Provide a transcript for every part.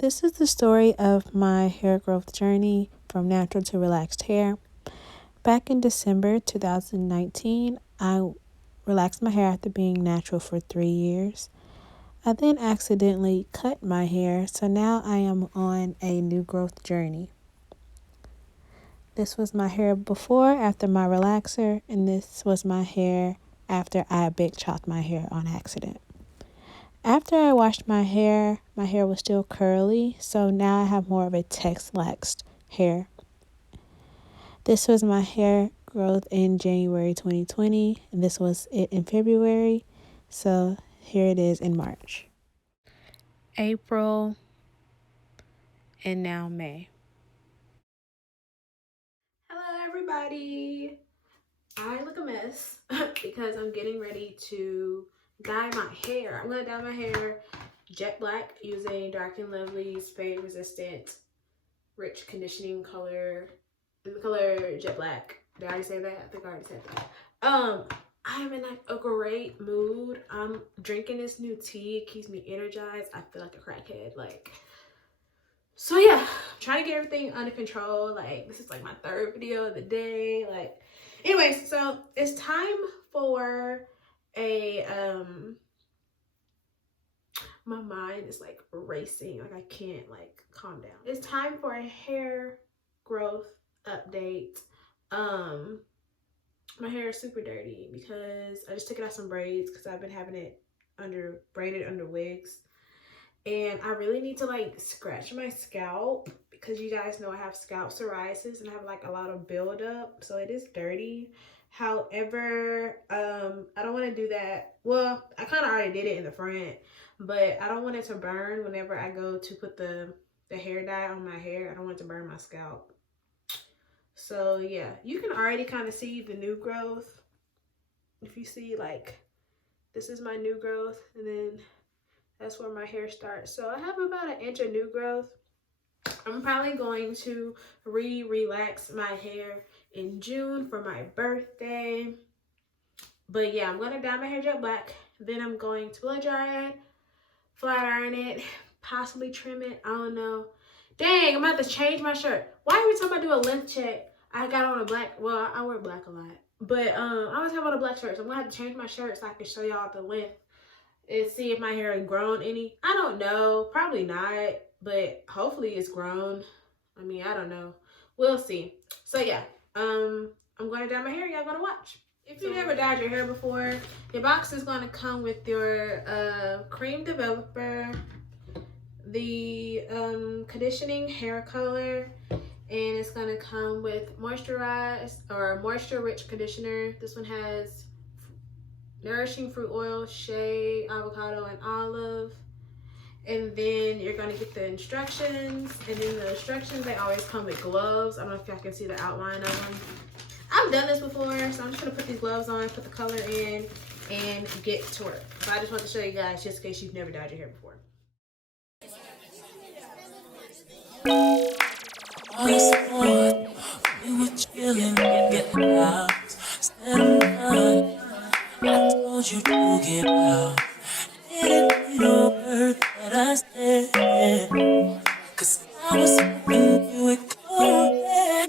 This is the story of my hair growth journey from natural to relaxed hair. Back in December 2019, I relaxed my hair after being natural for 3 years. I then accidentally cut my hair, so now I am on a new growth journey. This was my hair before, after my relaxer, and this was my hair after I big chopped my hair on accident. After I washed my hair was still curly, so now I have more of a texlaxed hair. This was my hair growth in January 2020, and this was it in February, so here it is in March. April, and now May. Hello everybody! I look a mess because I'm getting ready to dye my hair. I'm going to dye my hair jet black using Dark and Lovely's fade resistant rich conditioning color in the color jet black. Did I already say that? I think I already said that. I am in like a great mood. I'm drinking this new tea. It keeps me energized. I feel like a crackhead. So yeah, I'm trying to get everything under control. This is like my third video of the day. Anyways, so it's time for a my mind is like racing. I can't calm down. It's time for a hair growth update. My hair is super dirty because I just took it out some braids because I've been having it braided under wigs. And I really need to scratch my scalp because you guys know I have scalp psoriasis and I have a lot of buildup, so it is dirty. However, I don't want to do that. Well, I kind of already did it in the front, but I don't want it to burn whenever I go to put the hair dye on my hair. I don't want it to burn my scalp. So yeah, you can already kind of see the new growth. If you see this is my new growth, and then that's where my hair starts. So I have about an inch of new growth. I'm probably going to relax my hair in June for my birthday. But yeah, I'm going to dye my hair jet black. Then I'm going to blow dry it, flat iron it, possibly trim it. I don't know. Dang, I'm about to change my shirt. Why every time I do a length check, I got on a black, well, I wear black a lot. But I always have on a black shirt. So I'm going to have to change my shirt so I can show y'all the length and see if my hair has grown any. I don't know, probably not, but hopefully it's grown. I mean, I don't know, we'll see. So yeah, I'm going to dye my hair. Y'all gonna watch. If you never dyed your hair before, your box is going to come with your cream developer, the conditioning hair color, and it's going to come with moisture rich conditioner. This one has nourishing fruit oil, shea, avocado, and olive. And then you're going to get the instructions. And in the instructions, they always come with gloves. I don't know if y'all can see the outline of them. I've done this before, so I'm just going to put these gloves on, put the color in, and get to work. So I just want to show you guys just in case you've never dyed your hair before. We were chilling, getting out. I told you to get out. Didn't need no word that I said, 'cause I was hoping you would go there.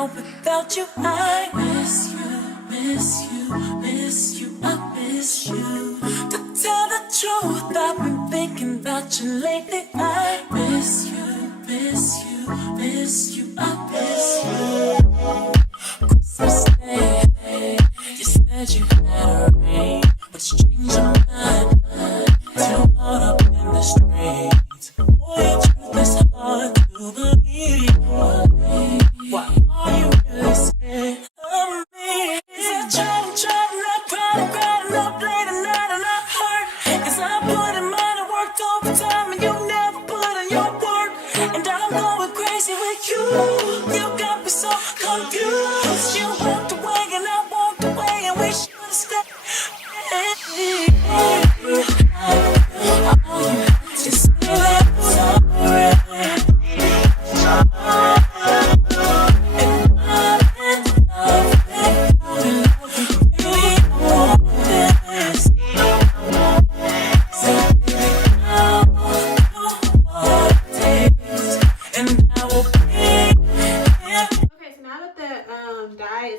Without you, I miss you, I miss you. To tell the truth, I've been thinking about you lately. I miss you, I miss you. What? Are you really scared of me? Is it trying, not proud, not late at night and not hurt? Cause I put in mine and worked overtime and you never put in your work. And I'm going crazy with you. You got me so confused. You walked away and I walked away and we should have stayed. Just say that it's alright.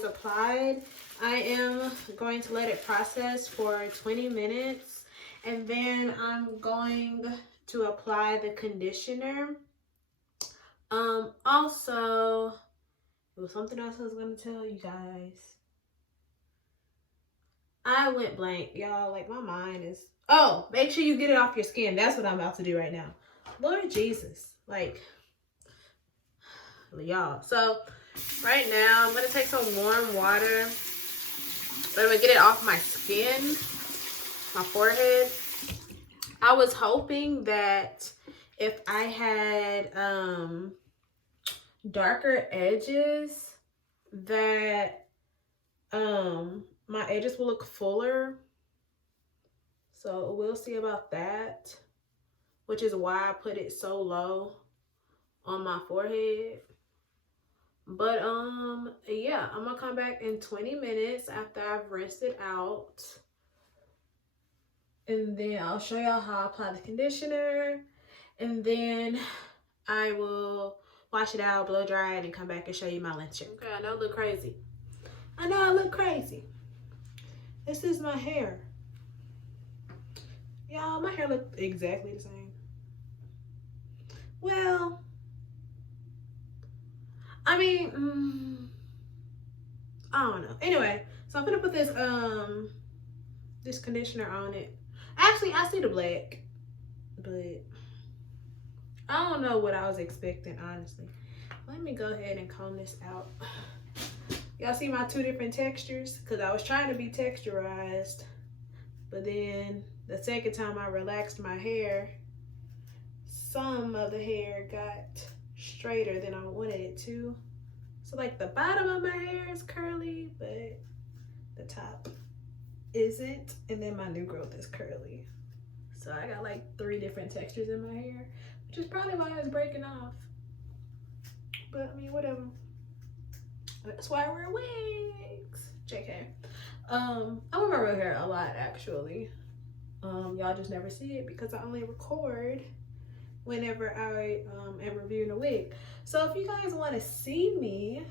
Applied, I am going to let it process for 20 minutes and then I'm going to apply the conditioner. Also, there was something else I was going to tell you guys. I went blank, y'all. Like, my mind is... Oh, make sure you get it off your skin. That's what I'm about to do right now. Lord Jesus. Like, y'all. So, right now, I'm going to take some warm water. I'm going to get it off my skin, my forehead. I was hoping that if I had darker edges, that my edges will look fuller. So we'll see about that, which is why I put it so low on my forehead. But yeah, I'm gonna come back in 20 minutes after I've rinsed it out, and then I'll show y'all how I apply the conditioner, and then I will wash it out, blow dry it, and come back and show you my length. Okay, I know I look crazy. I know I look crazy. This is my hair. Y'all, my hair look exactly the same. Well, I mean, I don't know. Anyway, so I'm gonna put this this conditioner on it. Actually, I see the black, but I don't know what I was expecting, honestly. Let me go ahead and comb this out. Y'all see my two different textures? Because I was trying to be texturized, but then the second time I relaxed my hair, some of the hair got straighter than I wanted it to. So like the bottom of my hair is curly, but the top isn't. And then my new growth is curly. So I got like 3 different textures in my hair, which is probably why it's breaking off. But I mean, whatever. That's why I wear wigs. JK. I wear my real hair a lot, actually. Y'all just never see it because I only record whenever I am reviewing a wig. So if you guys want to see me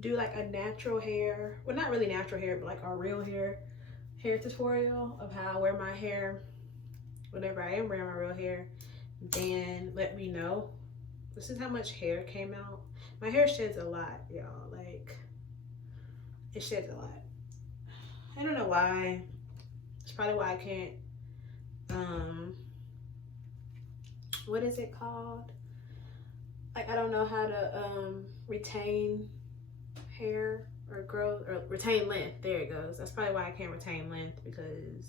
do like a natural hair, well, not really natural hair, but like a real hair tutorial of how I wear my hair whenever I am wearing my real hair, then let me know. This is how much hair came out. My hair sheds a lot, y'all. Like, it sheds a lot. I don't know why. It's probably why I can't what is it called? Like, I don't know how to retain hair or grow or retain length. There it goes. That's probably why I can't retain length, because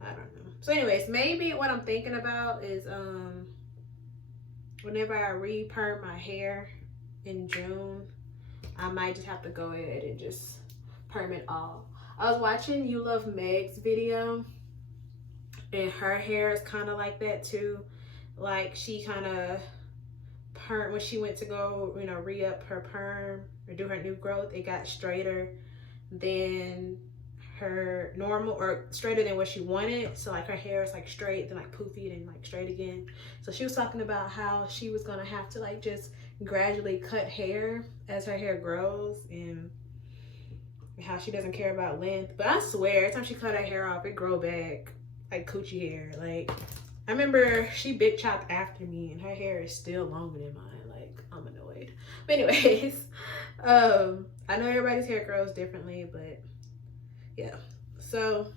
I don't know. So anyways, maybe what I'm thinking about is whenever I re-perm my hair in June, I might just have to go ahead and just perm it all. I was watching You Love Meg's video, and her hair is kind of like that too. Like, she kind of perm, when she went to go, you know, re-up her perm or do her new growth, it got straighter than her normal, or straighter than what she wanted. So like her hair is like straight, then like poofy, and like straight again. So she was talking about how she was gonna have to like just gradually cut hair as her hair grows, and how she doesn't care about length. But I swear, every time she cut her hair off, it grow back like coochie hair. Like, I remember she big chopped after me, and her hair is still longer than mine. Like, I'm annoyed. But anyways, I know everybody's hair grows differently, but yeah. So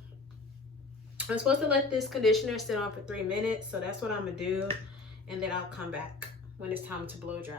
I'm supposed to let this conditioner sit on for 3 minutes, so that's what I'm gonna do, and then I'll come back. when it's time to blow dry.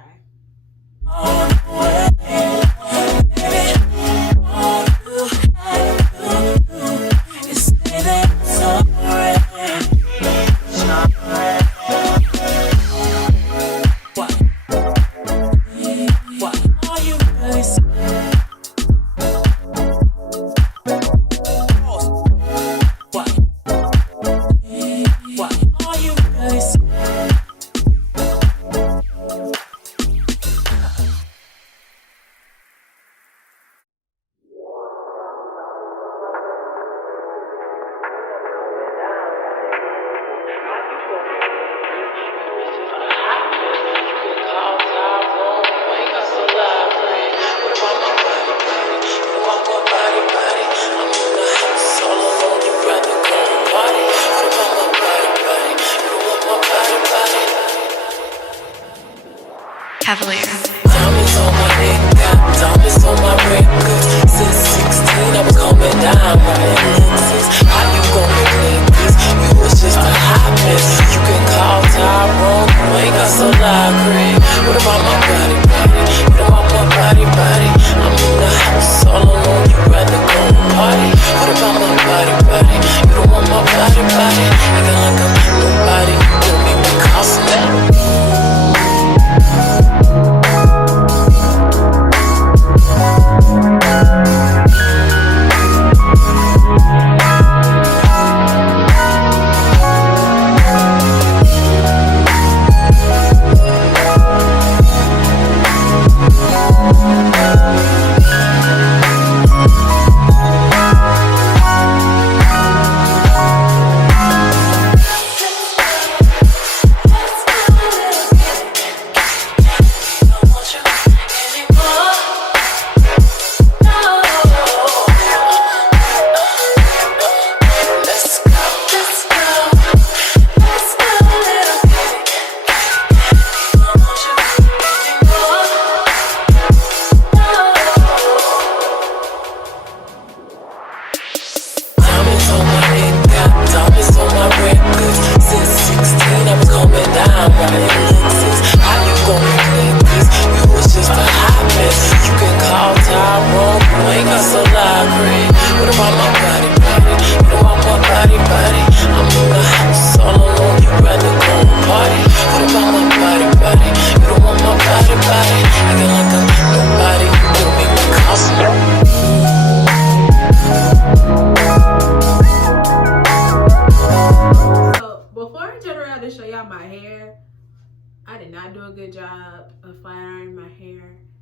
Cavalier. Diamonds on my neck, got diamonds on my records. Since 16, I was coming down my lenses. How you gonna clean this? You was just a hot mess. You can call Tyrone, you ain't got so loud, Greg. What about my body, body? What about my body, body? I'm in the house all alone, you rather go and party. What about my body, body? You don't want my body, body? Acting like I'm nobody, you don't make me cost that.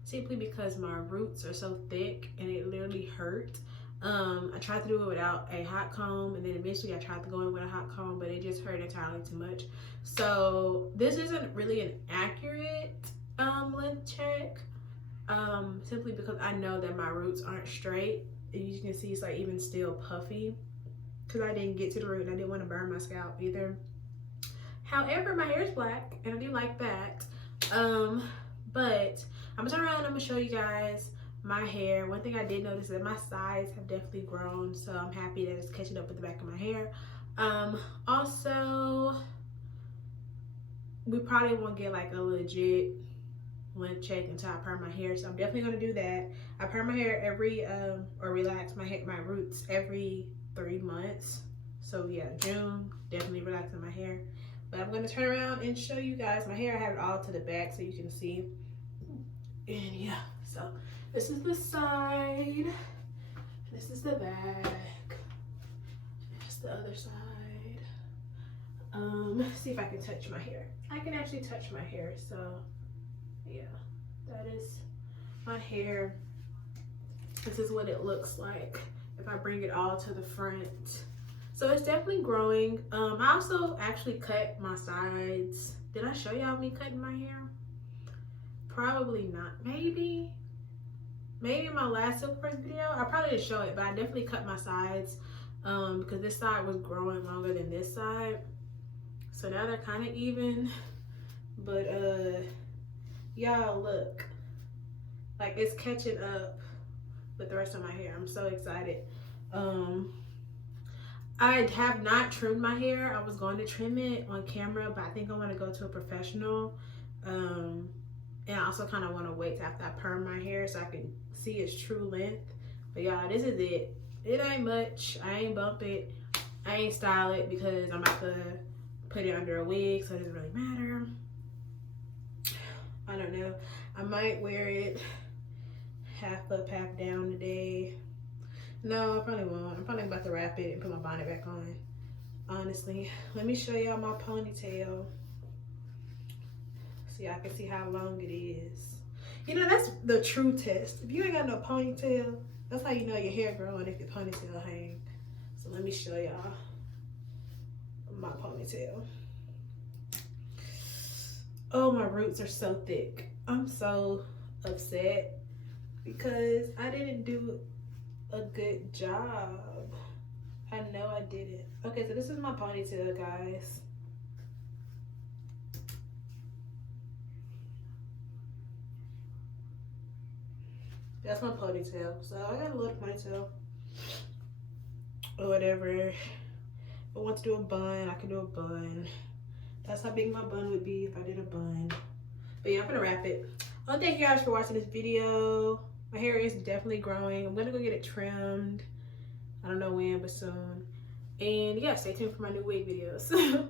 Simply because my roots are so thick and it literally hurt. I tried to do it without a hot comb, and then eventually I tried to go in with a hot comb, but it just hurt entirely too much. So this isn't really an accurate length check, simply because I know that my roots aren't straight. And you can see it's like even still puffy because I didn't get to the root and I didn't want to burn my scalp either. However, my hair is black and I do like that. But I'm gonna turn around and I'm gonna show you guys my hair. One thing I did notice is that my sides have definitely grown, so I'm happy that it's catching up with the back of my hair. Also, we probably won't get like a legit length check until I perm my hair, so I'm definitely gonna do that. I perm my hair every or relax my roots every 3 months. So yeah, June, definitely relaxing my hair. But I'm gonna turn around and show you guys my hair. I have it all to the back so you can see. And yeah, so this is the side, this is the back, that's the other side. See if I can touch my hair. I can actually touch my hair, so yeah, that is my hair. This is what it looks like if I bring it all to the front. So it's definitely growing. I also actually cut my sides. Did I show y'all me cutting my hair? Probably not. Maybe in my last Silk Press video. I probably didn't show it, but I definitely cut my sides because this side was growing longer than this side. So now they're kind of even. But y'all look, like it's catching up with the rest of my hair. I'm so excited. I have not trimmed my hair. I was going to trim it on camera, but I think I want to go to a professional And I also kind of want to wait till after I perm my hair so I can see its true length. But y'all, this is it. It ain't much. I ain't bump it. I ain't style it because I'm about to put it under a wig, so it doesn't really matter. I don't know. I might wear it half up, half down today. No, I probably won't. I'm probably about to wrap it and put my bonnet back on. Honestly, let me show y'all my ponytail so y'all can see how long it is. You know, that's the true test. If you ain't got no ponytail, that's how you know your hair growing, if your ponytail hang. So let me show y'all my ponytail. Oh, my roots are so thick. I'm so upset because I didn't do a good job. I know I didn't. Okay, so this is my ponytail, guys. That's my ponytail. So I got a little ponytail or whatever. If I want to do a bun, I can do a bun. That's how big my bun would be if I did a bun. But yeah, I'm gonna wrap it. Well, thank you guys for watching this video. My hair is definitely growing. I'm gonna go get it trimmed. I don't know when, but soon. And yeah, stay tuned for my new wig videos.